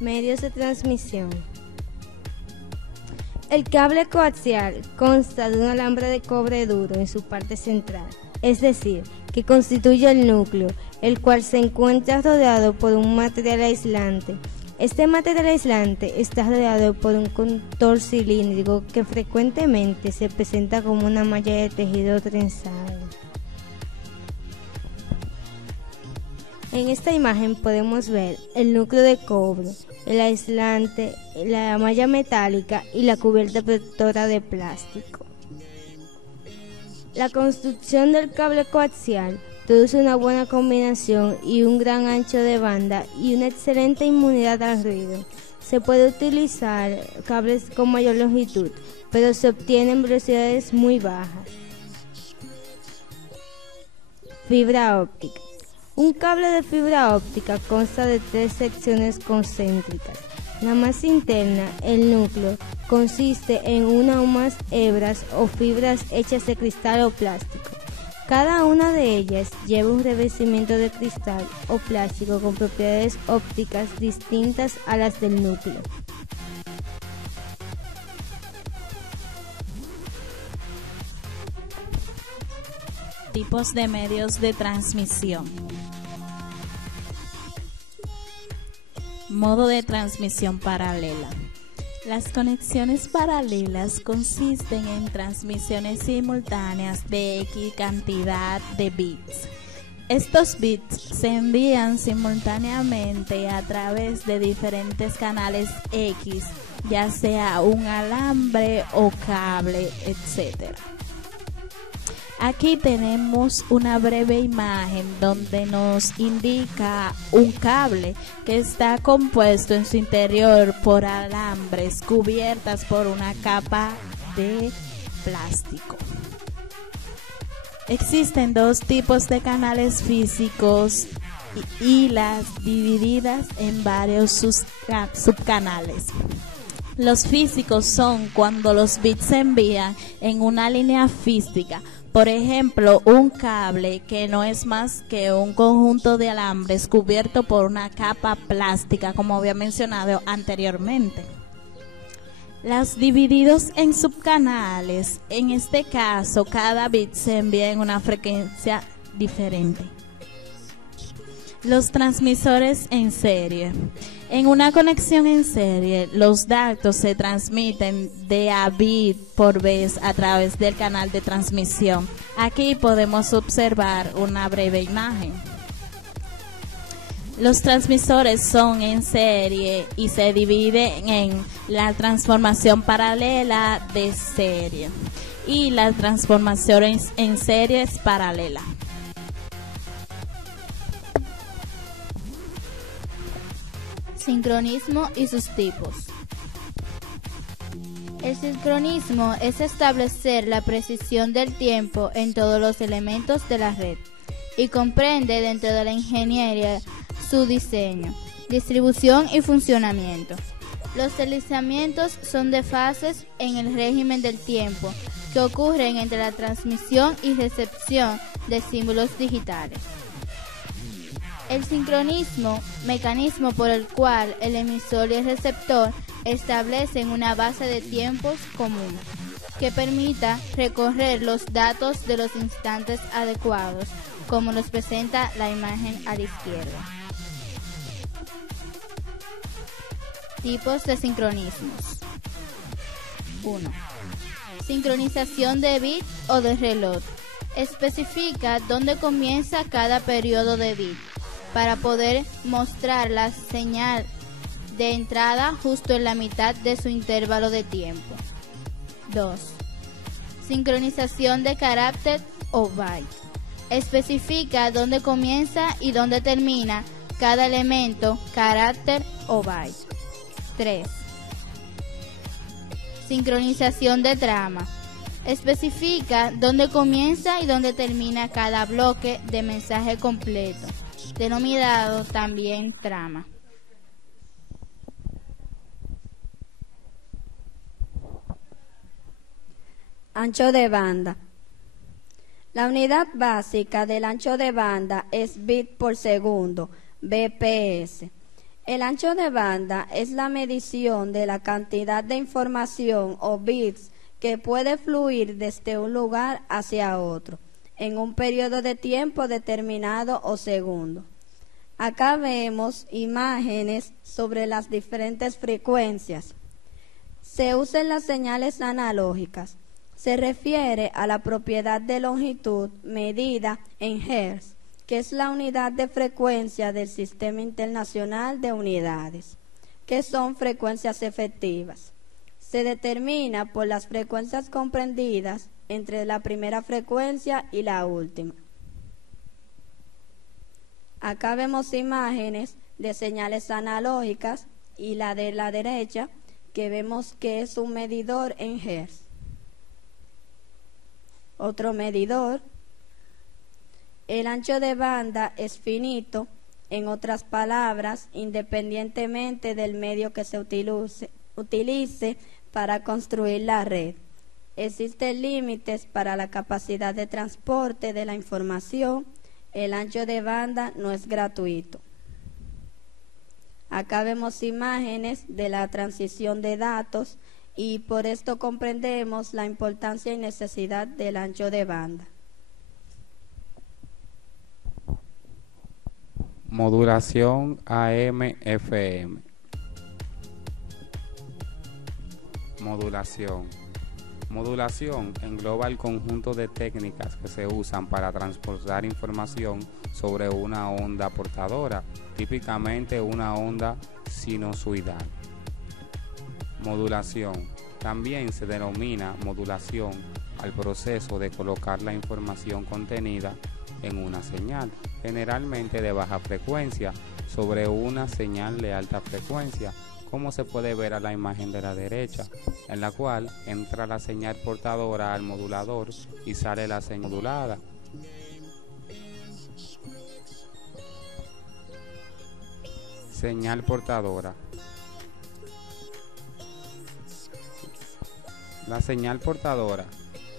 Medios de transmisión. El cable coaxial consta de un alambre de cobre duro en su parte central, es decir, que constituye el núcleo, el cual se encuentra rodeado por un material aislante. Este material aislante está rodeado por un conductor cilíndrico que frecuentemente se presenta como una malla de tejido trenzado. En esta imagen podemos ver el núcleo de cobre, el aislante, la malla metálica y la cubierta protectora de plástico. La construcción del cable coaxial produce una buena combinación y un gran ancho de banda y una excelente inmunidad al ruido. Se puede utilizar cables con mayor longitud, pero se obtienen velocidades muy bajas. Fibra óptica. Un cable de fibra óptica consta de 3 secciones concéntricas. La más interna, el núcleo, consiste en una o más hebras o fibras hechas de cristal o plástico. Cada una de ellas lleva un revestimiento de cristal o plástico con propiedades ópticas distintas a las del núcleo. Tipos de medios de transmisión. Modo de transmisión paralela. Las conexiones paralelas consisten en transmisiones simultáneas de X cantidad de bits. Estos bits se envían simultáneamente a través de diferentes canales X, ya sea un alambre o cable, etc. Aquí tenemos una breve imagen donde nos indica un cable que está compuesto en su interior por alambres cubiertas por una capa de plástico. Existen 2 tipos de canales físicos y las divididas en varios subcanales. Los físicos son cuando los bits se envían en una línea física. Por ejemplo, un cable que no es más que un conjunto de alambres cubierto por una capa plástica, como había mencionado anteriormente. Los divididos en subcanales, en este caso, cada bit se envía en una frecuencia diferente. Los transmisores en serie. En una conexión en serie, los datos se transmiten de a bit por vez a través del canal de transmisión. Aquí podemos observar una breve imagen. Los transmisores son en serie y se dividen en la transformación paralela de serie y la transformación en series paralela. Sincronismo y sus tipos. El sincronismo es establecer la precisión del tiempo en todos los elementos de la red y comprende dentro de la ingeniería su diseño, distribución y funcionamiento. Los deslizamientos son desfases en el régimen del tiempo que ocurren entre la transmisión y recepción de símbolos digitales. El sincronismo, mecanismo por el cual el emisor y el receptor establecen una base de tiempos común que permita recorrer los datos de los instantes adecuados, como nos presenta la imagen a la izquierda. Tipos de sincronismos. 1. Sincronización de bit o de reloj. Especifica dónde comienza cada periodo de bit, para poder mostrar la señal de entrada justo en la mitad de su intervalo de tiempo. 2. Sincronización de carácter o byte. Especifica dónde comienza y dónde termina cada elemento, carácter o byte. 3. Sincronización de trama. Especifica dónde comienza y dónde termina cada bloque de mensaje completo, denominado también trama. Ancho de banda. La unidad básica del ancho de banda es bit por segundo, BPS. El ancho de banda es la medición de la cantidad de información o bits que puede fluir desde un lugar hacia otro en un periodo de tiempo determinado o segundo. Acá vemos imágenes sobre las diferentes frecuencias. Se usan las señales analógicas. Se refiere a la propiedad de longitud medida en Hz, que es la unidad de frecuencia del Sistema Internacional de Unidades, que son frecuencias efectivas. Se determina por las frecuencias comprendidas entre la primera frecuencia y la última. Acá vemos imágenes de señales analógicas y la de la derecha, que vemos que es un medidor en Hz. Otro medidor. El ancho de banda es finito, en otras palabras, independientemente del medio que se utilice para construir la red. Existen límites para la capacidad de transporte de la información. El ancho de banda no es gratuito. Acá vemos imágenes de la transición de datos y por esto comprendemos la importancia y necesidad del ancho de banda. Modulación AM/FM. Modulación. Modulación engloba el conjunto de técnicas que se usan para transportar información sobre una onda portadora, típicamente una onda sinusoidal. Modulación. También se denomina modulación al proceso de colocar la información contenida en una señal, generalmente de baja frecuencia, sobre una señal de alta frecuencia, como se puede ver a la imagen de la derecha, en la cual entra la señal portadora al modulador y sale la señal modulada. Señal portadora. La señal portadora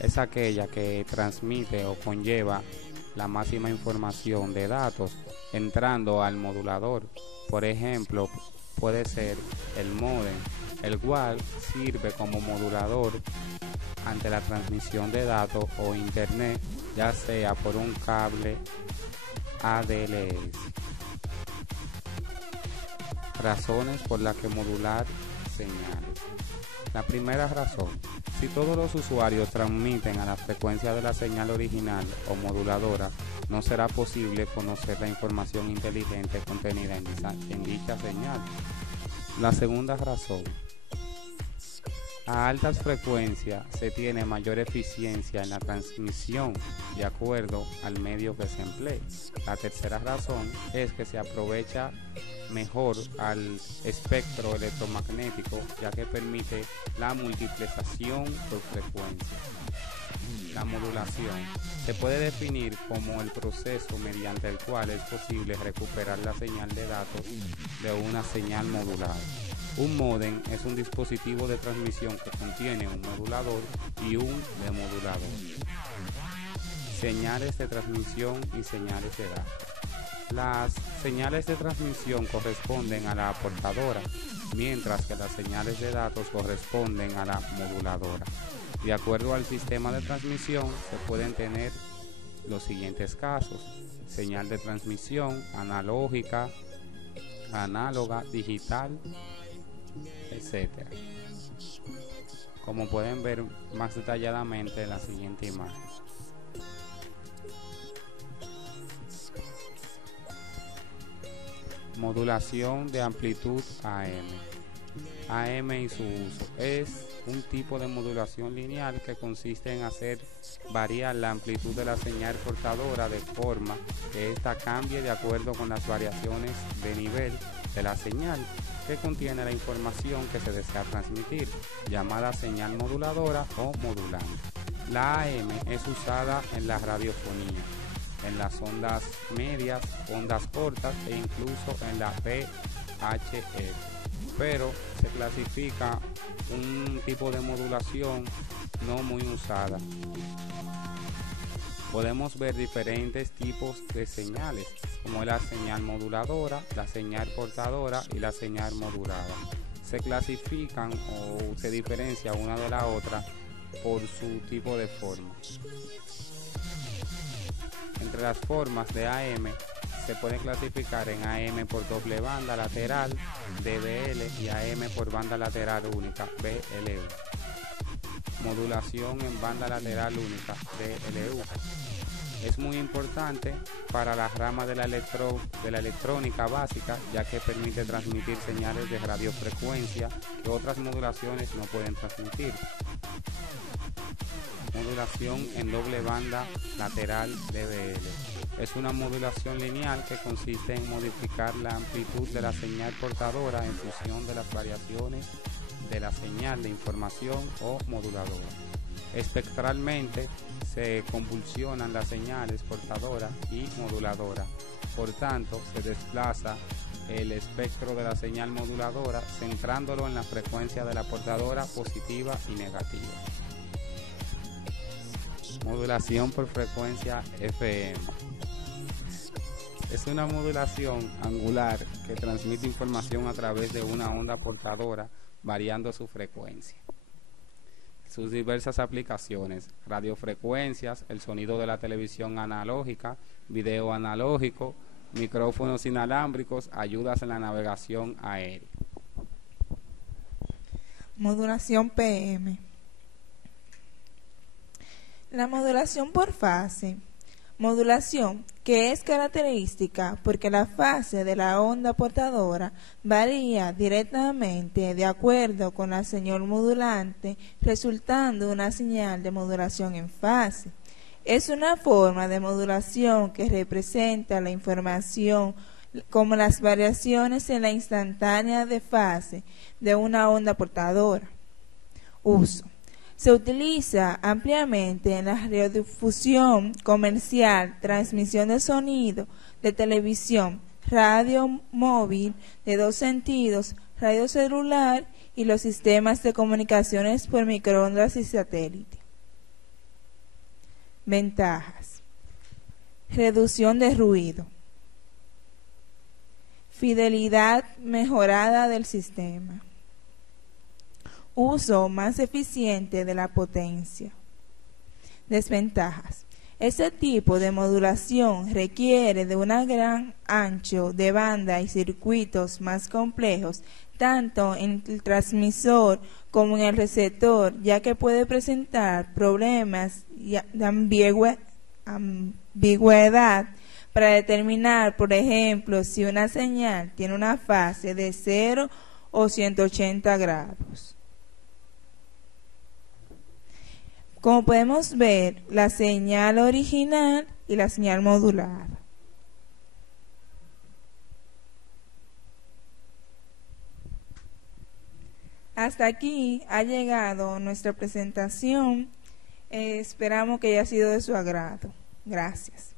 es aquella que transmite o conlleva la máxima información de datos entrando al modulador. Por ejemplo, puede ser el módem, el cual sirve como modulador ante la transmisión de datos o internet, ya sea por un cable ADLS. Razones por las que modular señales. La primera razón: si todos los usuarios transmiten a la frecuencia de la señal original o moduladora, no será posible conocer la información inteligente contenida en dicha señal. La segunda razón: a altas frecuencias se tiene mayor eficiencia en la transmisión de acuerdo al medio que se emplee. La tercera razón es que se aprovecha mejor al espectro electromagnético, ya que permite la multiplicación por frecuencia. La modulación se puede definir como el proceso mediante el cual es posible recuperar la señal de datos de una señal modulada. Un módem es un dispositivo de transmisión que contiene un modulador y un demodulador. Señales de transmisión y señales de datos. Las señales de transmisión corresponden a la portadora, mientras que las señales de datos corresponden a la moduladora. De acuerdo al sistema de transmisión, se pueden tener los siguientes casos: señal de transmisión analógica, análoga, digital, etc. Como pueden ver más detalladamente en la siguiente imagen. Modulación de amplitud AM. AM y su uso es un tipo de modulación lineal que consiste en hacer variar la amplitud de la señal portadora de forma que ésta cambie de acuerdo con las variaciones de nivel de la señal que contiene la información que se desea transmitir, llamada señal moduladora o modulante. La AM es usada en la radiofonía, en las ondas medias, ondas cortas e incluso en la VHF, pero se clasifica un tipo de modulación no muy usada. podemos ver diferentes tipos de señales, como la señal moduladora, la señal portadora y la señal modulada. Se clasifican o se diferencia una de la otra por su tipo de forma. Entre las formas de AM se pueden clasificar en AM por doble banda lateral, DBL, y AM por banda lateral única, BLU. Modulación en banda lateral única, DLU. Es muy importante para la rama de la electrónica básica, ya que permite transmitir señales de radiofrecuencia que otras modulaciones no pueden transmitir. Modulación en doble banda lateral DBL. Es una modulación lineal que consiste en modificar la amplitud de la señal portadora en función de las variaciones de la señal de información o moduladora. Espectralmente se convulsionan las señales portadora y moduladora. Por tanto, se desplaza el espectro de la señal moduladora centrándolo en la frecuencia de la portadora positiva y negativa. Modulación por frecuencia FM. Es una modulación angular que transmite información a través de una onda portadora variando su frecuencia. Sus diversas aplicaciones: radiofrecuencias, el sonido de la televisión analógica, video analógico, micrófonos inalámbricos, ayudas en la navegación aérea. Modulación PM. La modulación por fase. Modulación que es característica porque la fase de la onda portadora varía directamente de acuerdo con la señal modulante, resultando una señal de modulación en fase. Es una forma de modulación que representa la información como las variaciones en la instantánea de fase de una onda portadora. Uso. Se utiliza ampliamente en la radiodifusión comercial, transmisión de sonido, de televisión, radio móvil de dos sentidos, radio celular y los sistemas de comunicaciones por microondas y satélite. Ventajas. Reducción de ruido. Fidelidad mejorada del sistema. Uso más eficiente de la potencia. Desventajas. Este tipo de modulación requiere de un gran ancho de banda y circuitos más complejos, tanto en el transmisor como en el receptor, ya que puede presentar problemas de ambigüedad para determinar, por ejemplo, si una señal tiene una fase de 0 o 180 grados. Como podemos ver, la señal original y la señal modulada. Hasta aquí ha llegado nuestra presentación. Esperamos que haya sido de su agrado. Gracias.